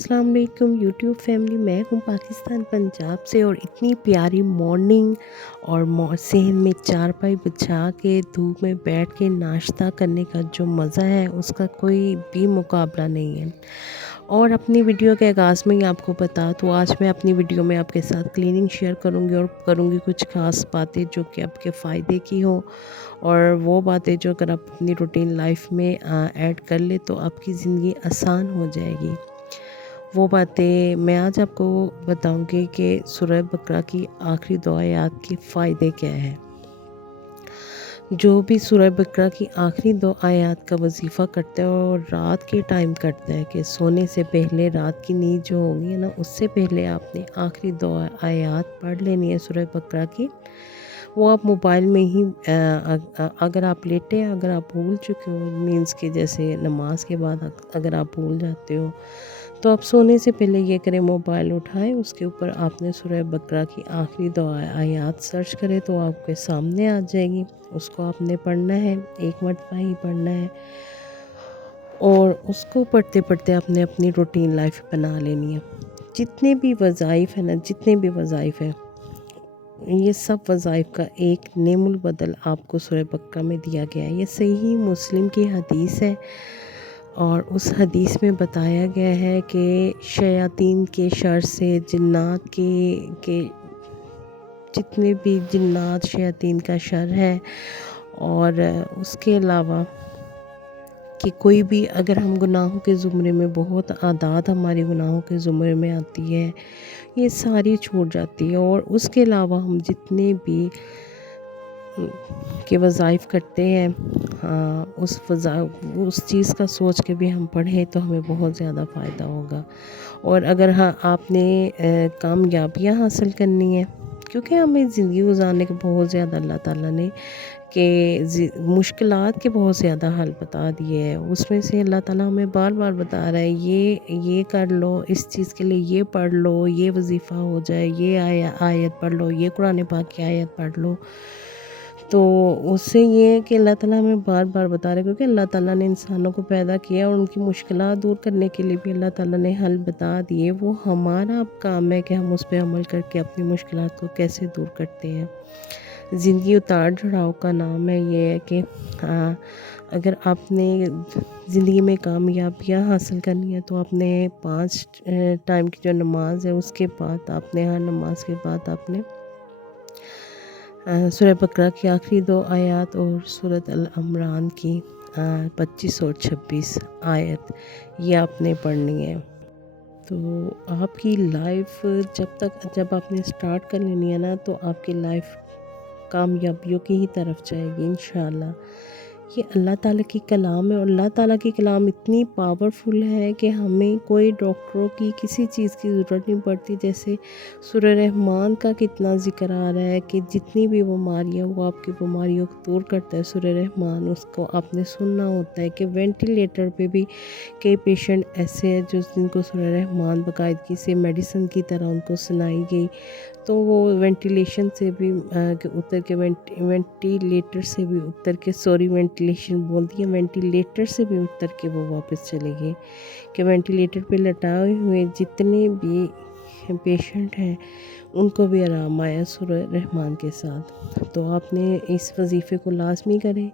अस्सलाम वालेकुम YouTube family. मैं हूँ पाकिस्तान पंजाब से और इतनी प्यारी मॉर्निंग और सहन में चारपाई बिछा के धूप में बैठ के नाश्ता करने का जो मज़ा है उसका कोई भी मुकाबला नहीं है। और अपनी वीडियो के आगाज़ में ही आपको बता तो आज मैं अपनी वीडियो में आपके साथ क्लीनिंग शेयर करूँगी और करूँगी कुछ ख़ास बातें जो कि आपके फ़ायदे की हो, और वो बातें जो अगर आप अपनी रूटीन लाइफ में ऐड कर ले तो आपकी ज़िंदगी आसान हो जाएगी। वो बातें मैं आज आपको बताऊंगी कि सूरह बकरा की आखिरी 2 आयत के फ़ायदे क्या हैं। जो भी सूरह बकरा की आखिरी 2 आयत का वजीफ़ा करता है और रात के टाइम करता है कि सोने से पहले रात की नींद जो होगी ना उससे पहले आपने आखिरी 2 आयत पढ़ लेनी है सूरह बकरा की। वो आप मोबाइल में ही अगर आप लेटे हैं, अगर आप भूल चुके हो, मीन्स कि जैसे नमाज के बाद अगर आप भूल जाते हो तो आप सोने से पहले ये करें, मोबाइल उठाएं, उसके ऊपर आपने सूरह बकरा की आखिरी 2 आयत सर्च करें तो आपके सामने आ जाएगी। उसको आपने पढ़ना है, एक मरतबा ही पढ़ना है और उसको पढ़ते पढ़ते आपने अपनी रूटीन लाइफ बना लेनी है। जितने भी वज़ाइफ़ है ना, जितने भी वज़ाइफ़ है, ये सब वज़ाइफ़ का एक नेमुल बदल आपको सूरह बकरा में दिया गया है। ये सही मुस्लिम की हदीस है और उस हदीस में बताया गया है कि शयातीन के शर से, जिन्नात के जितने भी जिन्नात शयातीन का शर है, और उसके अलावा कि कोई भी अगर हम गुनाहों के ज़ुमरे में, बहुत आदात हमारी गुनाहों के ज़ुमरे में आती है, ये सारी छूट जाती है। और उसके अलावा हम जितने भी के वज़ाइफ़ करते हैं, उस चीज़ का सोच के भी हम पढ़ें तो हमें बहुत ज़्यादा फ़ायदा होगा। और अगर आपने कामयाबियाँ हासिल करनी है, क्योंकि हमें ज़िंदगी गुज़ारने के बहुत ज़्यादा अल्लाह ताला ने के मुश्किलात के बहुत ज़्यादा हल बता दिए हैं। उसमें से अल्लाह ताला हमें बार बार बता रहा है, ये कर लो, इस चीज़ के लिए ये पढ़ लो, ये वजीफ़ा हो जाए, ये आयत पढ़ लो, ये कुरान पाक की आयत पढ़ लो। तो उससे ये है कि अल्लाह ताला हमें बार बार बता रहा है, क्योंकि अल्लाह ताला ने इंसानों को पैदा किया और उनकी मुश्किलात दूर करने के लिए भी अल्लाह ताला ने हल बता दिए। वो हमारा अब काम है कि हम उस पे अमल करके अपनी मुश्किलात को कैसे दूर करते हैं। ज़िंदगी उतार चढ़ाव का नाम है। ये है कि अगर आपने ज़िंदगी में कामयाबियाँ हासिल करनी है तो आपने 5 टाइम की जो नमाज है उसके बाद आपने, हर नमाज के बाद आपने सूरह बकरा की आखिरी 2 आयत और सूरत अल इमरान की 25 और 26 आयत ये आपने पढ़नी है। तो आपकी लाइफ जब आपने स्टार्ट कर लेनी है ना तो आपकी लाइफ कामयाबियों की ही तरफ जाएगी इंशाल्लाह। ये अल्लाह ताला की कलाम है और अल्लाह ताला की कलाम इतनी पावरफुल है कि हमें कोई डॉक्टरों की किसी चीज़ की ज़रूरत नहीं पड़ती। जैसे सूरह रहमान का कितना ज़िक्र आ रहा है कि जितनी भी बीमारियाँ, वो आपकी बीमारियों को दूर करता है सूरह रहमान। उसको आपने सुनना होता है कि वेंटिलेटर पे भी कई पेशेंट ऐसे हैं जिनको सूरह रहमान बाकायदगी से मेडिसिन की तरह उनको सुनाई गई, तो वो वेंटिलेशन से भी उतर के वेंटिलेटर से भी उतर के, सॉरी वेंटिलेशन बोल दिया, वेंटिलेटर से भी उतर के वो वापस चले गए कि वेंटिलेटर पे लटाए हुए जितने भी पेशेंट हैं उनको भी आराम आया सूरह रहमान के साथ। तो आपने इस वजीफ़े को लाजमी करें।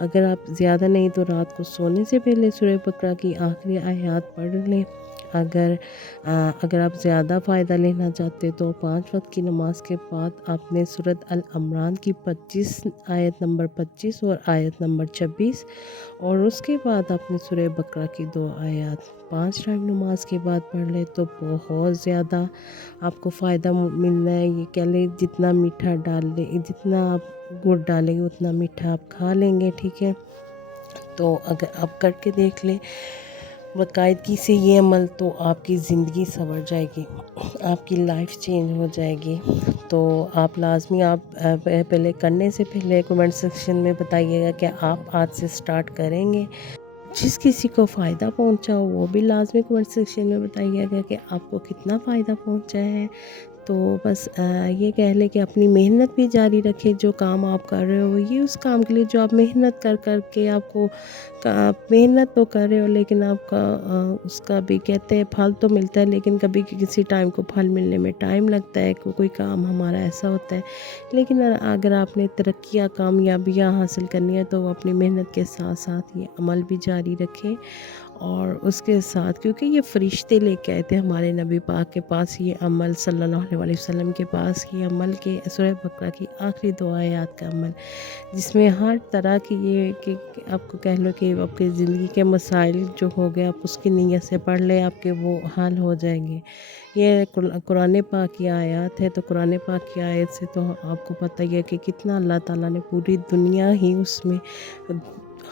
अगर आप ज़्यादा नहीं तो रात को सोने से पहले सूरह बकरा की आखिरी आयत पढ़ लें। अगर आप ज़्यादा फ़ायदा लेना चाहते तो 5 वक्त की नमाज के बाद आपने सूरत अल इमरान की 25 आयत नंबर 25 और आयत नंबर 26, और उसके बाद आपने सूरह बकरा की 2 आयत 5 टाइम नमाज के बाद पढ़ ले तो बहुत ज़्यादा आपको फ़ायदा मिलना है। ये कह लें जितना मीठा डाल ले, जितना आप गुड़ डालेंगे उतना मीठा आप खा लेंगे, ठीक है। तो अगर आप करके देख लें बाकायदगी से ये अमल, तो आपकी ज़िंदगी संवर जाएगी, आपकी लाइफ चेंज हो जाएगी। तो आप लाजमी पहले करने से पहले कमेंट सेक्शन में बताइएगा कि आप आज से स्टार्ट करेंगे। जिस किसी को फ़ायदा पहुंचा हो वो भी लाजमी कमेंट सेक्शन में बताइएगा कि आपको कितना फ़ायदा पहुंचा है। تو بس یہ کہہ لیں کہ اپنی محنت بھی جاری رکھیں، جو کام آپ کر رہے ہو یہ اس کام کے لیے جو آپ محنت کر کر کے آپ کو آپ محنت تو کر رہے ہو، لیکن آپ کا اس کا بھی کہتے ہیں پھل تو ملتا ہے، لیکن کبھی کسی ٹائم کو پھل ملنے میں ٹائم لگتا ہے، کوئی کام ہمارا ایسا ہوتا ہے، لیکن اگر آپ نے ترقیاں کامیابیاں حاصل کرنی ہے تو اپنی محنت کے ساتھ ساتھ یہ عمل بھی جاری رکھیں، اور اس کے ساتھ کیونکہ یہ فرشتے لے کے آئے تھے ہمارے نبی پاک کے پاس یہ عمل، صلی اللہ علیہ وسلم کے پاس یہ عمل کے سورہ بقرہ کی آخری 2 آیات کا عمل، جس میں ہر طرح کی یہ کہ آپ کو کہہ لو کہ آپ کی زندگی کے مسائل جو ہو گئے آپ اس کی نیت سے پڑھ لیں، آپ کے وہ حل ہو جائیں گے۔ یہ قرآن پاک کی آیات ہے، تو قرآن پاک کی آیت سے تو آپ کو پتہ ہی ہے کہ کتنا اللہ تعالیٰ نے پوری دنیا ہی اس میں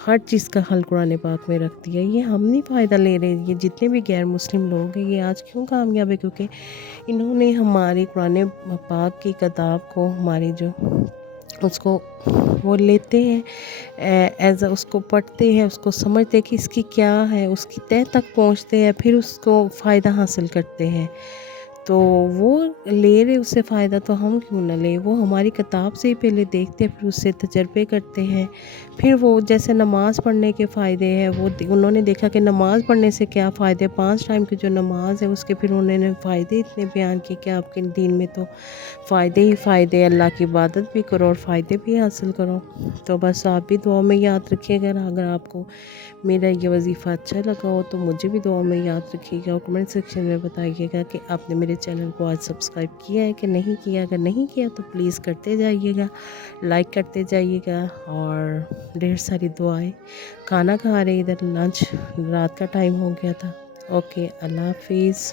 ہر چیز کا حل قرآن پاک میں رکھ دیا۔ یہ ہم نہیں فائدہ لے رہے، یہ جتنے بھی غیر مسلم لوگ ہیں یہ آج کیوں کامیاب ہے؟ کیونکہ انہوں نے ہماری قرآن پاک کی کتاب کو، ہماری جو اس کو وہ لیتے ہیں ایز اس کو پڑھتے ہیں، اس کو سمجھتے ہیں کہ اس کی کیا ہے، اس کی تہہ تک پہنچتے ہیں، پھر اس کو فائدہ حاصل کرتے ہیں۔ تو وہ لے رہے اس سے فائدہ، تو ہم کیوں نہ لیں؟ وہ ہماری کتاب سے ہی پہلے دیکھتے ہیں، پھر اس سے تجربے کرتے ہیں، پھر وہ جیسے نماز پڑھنے کے فائدے ہیں، وہ انہوں نے دیکھا کہ نماز پڑھنے سے کیا فائدے، 5 ٹائم کی جو نماز ہے اس کے پھر انہوں نے فائدے اتنے بیان کیے کہ آپ کے دین میں تو فائدے ہی فائدے، اللہ کی عبادت بھی کرو اور فائدے بھی حاصل کرو۔ تو بس آپ بھی دعا میں یاد رکھیے گا، اگر آپ کو میرا یہ وظیفہ اچھا لگا ہو تو مجھے بھی دعا میں یاد رکھیے گا، اور کمنٹ سیکشن میں بتائیے گا کہ آپ نے میرے چینل کو آج سبسکرائب کیا ہے کہ نہیں کیا۔ اگر نہیں کیا تو پلیز کرتے جائیے گا، لائک کرتے جائیے گا، اور ڈھیر ساری دعائیں۔ کھانا کھا رہے ادھر لنچ، رات کا ٹائم ہو گیا تھا۔ اوکے، اللہ حافظ۔